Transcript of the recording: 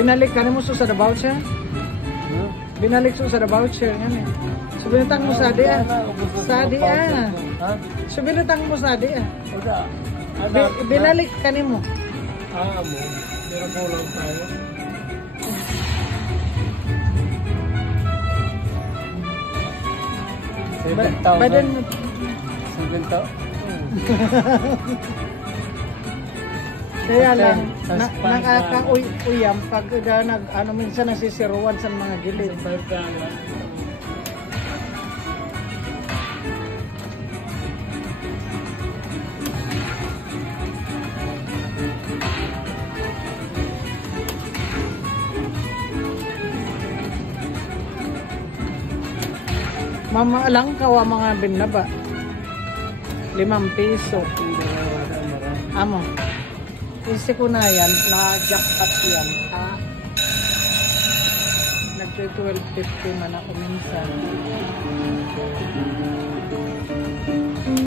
Binalik ka mo sa the voucher? Binalik sa the voucher nga eh. So binutang mo sa dia. Sa dia. So binutang mo sa dia. Binalik ka mo. Mo. Pero kulang tayo. Badan mo. 7,000? Kaya lang, nakaka-uyam pag minsan nasisiruan sa mga gilid. Mama lang kawa mga binaba. 5 piso. Amo. Isi ko na yan, na-jackpot yan. Nag-12.50 man ako minsan.